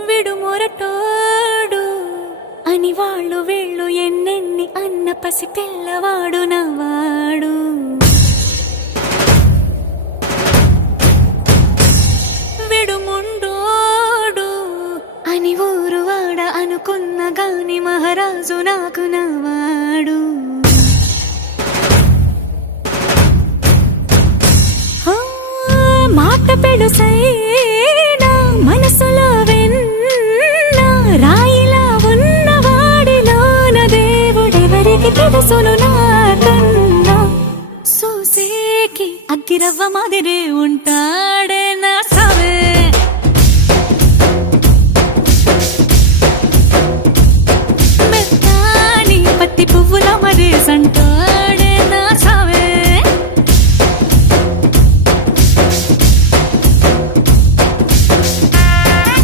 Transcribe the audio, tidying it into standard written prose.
విడుమొరటోడు అని వాళ్ళు వీళ్ళు ఎన్నెన్ని అన్న పసి పిల్లవాడు నవ్వాడు. విడుముండోడు అని ఊరు వాడ అనుకున్న గాని మహారాజు నాకు నవ్వాడు. మాట పెడుసైనా మనసులో వెన్న రాయిలా ఉన్నవాడిలోన దేవుడెవరికి తెలుసును నాకన్నా. సూసేకి అగ్గిరవ్వ మాదిరే ఉంటా.